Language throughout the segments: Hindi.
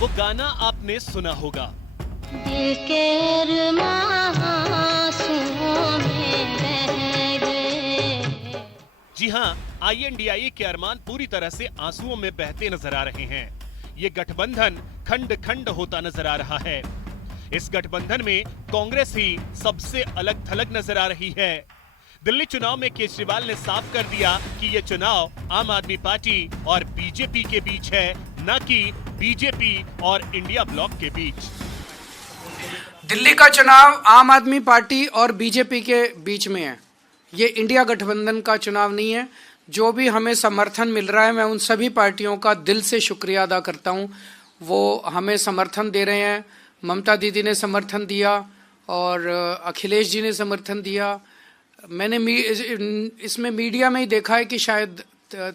वो गाना आपने सुना होगा। दिल के अरमां आंसुओं में बह गए। जी हाँ, INDIA के अरमान पूरी तरह से आंसुओं में बहते नजर आ रहे हैं। ये गठबंधन खंड खंड होता नजर आ रहा है। इस गठबंधन में कांग्रेस ही सबसे अलग थलग नजर आ रही है। दिल्ली चुनाव में केजरीवाल ने साफ कर दिया कि ये चुनाव आम आदमी पार्टी और बीजेपी के बीच है, न कि बीजेपी और इंडिया ब्लॉक के बीच। दिल्ली का चुनाव आम आदमी पार्टी और बीजेपी के बीच में है। ये इंडिया गठबंधन का चुनाव नहीं है। जो भी हमें समर्थन मिल रहा है, मैं उन सभी पार्टियों का दिल से शुक्रिया अदा करता हूं। वो हमें समर्थन दे रहे हैं। ममता दीदी ने समर्थन दिया और अखिलेश जी ने समर्थन दिया। मैंने इसमें मीडिया में ही देखा है कि शायद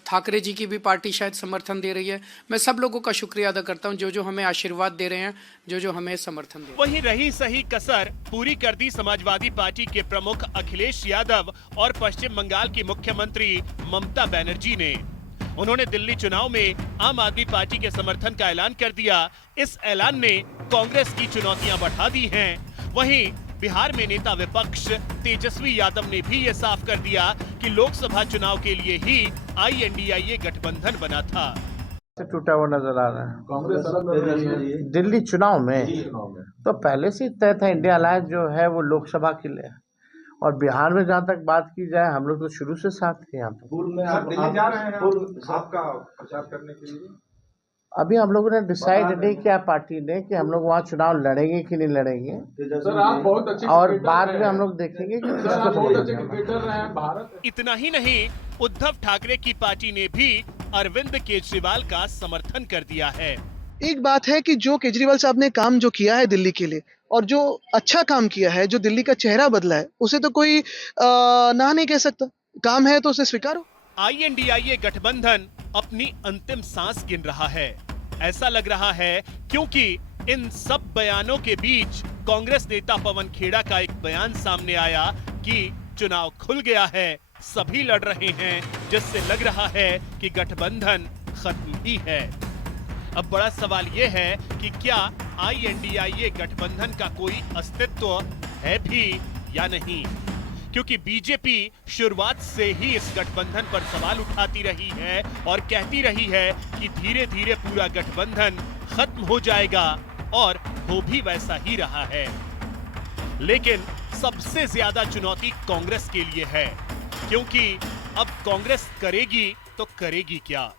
ठाकरे जी की भी पार्टी शायद समर्थन दे रही है। मैं सब लोगों का शुक्रिया अदा करता हूं, जो हमें आशीर्वाद दे रहे हैं, जो हमें समर्थन दे रहे हैं। वहीं रही सही कसर पूरी कर दी समाजवादी पार्टी के प्रमुख अखिलेश यादव और पश्चिम बंगाल की मुख्यमंत्री ममता बनर्जी ने। उन्होंने दिल्ली चुनाव में आम आदमी पार्टी के समर्थन का ऐलान कर दिया। इस ऐलान ने कांग्रेस की चुनौतियां बढ़ा दी हैं। वहीं बिहार में नेता विपक्ष तेजस्वी यादव ने भी ये साफ कर दिया कि लोकसभा चुनाव के लिए ही INDIA गठबंधन बना था। टूटा हुआ नजर आ रहा है कांग्रेस दिल्ली चुनाव में। तो पहले से तय था इंडिया अलायंस जो है वो लोकसभा के लिए, और बिहार में जहाँ तक बात की जाए हम लोग तो शुरू से साथ थे। यहाँ पे पूर्व में आप दिल्ली जा रहे हैं आपका प्रचार करने के लिए? अभी हम लोगों ने डिसाइड नहीं किया पार्टी ने कि हम लोग वहाँ चुनाव लड़ेंगे कि नहीं लड़ेंगे। सर आप बहुत अच्छे और बाद में हम लोग देखेंगे कि बहुत अच्छे क्रिकेटर रहे हैं। भारत इतना ही नहीं, उद्धव ठाकरे की पार्टी ने भी अरविंद केजरीवाल का समर्थन कर दिया है। एक बात है कि जो केजरीवाल साहब ने काम जो किया है दिल्ली के लिए, और जो अच्छा काम किया है, जो दिल्ली का चेहरा बदला है, उसे तो कोई ना नहीं कह सकता। काम है तो उसे स्वीकारो। INDIA गठबंधन अपनी अंतिम सांस गिन रहा है। ऐसा लग रहा है क्योंकि इन सब बयानों के बीच कांग्रेस नेता पवन खेड़ा का एक बयान सामने आया कि चुनाव खुल गया है, सभी लड़ रहे हैं, जिससे लग रहा है कि गठबंधन खत्म ही है। अब बड़ा सवाल यह है कि क्या INDIA गठबंधन का कोई अस्तित्व है भी या नहीं, क्योंकि बीजेपी शुरुआत से ही इस गठबंधन पर सवाल उठाती रही है और कहती रही है कि धीरे धीरे पूरा गठबंधन खत्म हो जाएगा, और हो भी वैसा ही रहा है। लेकिन सबसे ज्यादा चुनौती कांग्रेस के लिए है, क्योंकि अब कांग्रेस करेगी तो करेगी क्या।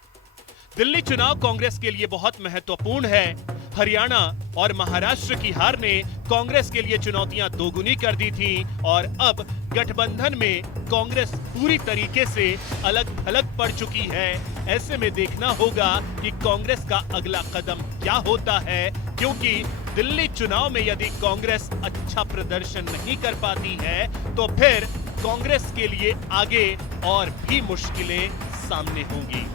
दिल्ली चुनाव कांग्रेस के लिए बहुत महत्वपूर्ण है। हरियाणा और महाराष्ट्र की हार ने कांग्रेस के लिए चुनौतियां दोगुनी कर दी थी, और अब गठबंधन में कांग्रेस पूरी तरीके से अलग थलग पड़ चुकी है। ऐसे में देखना होगा कि कांग्रेस का अगला कदम क्या होता है, क्योंकि दिल्ली चुनाव में यदि कांग्रेस अच्छा प्रदर्शन नहीं कर पाती है तो फिर कांग्रेस के लिए आगे और भी मुश्किलें सामने होंगी।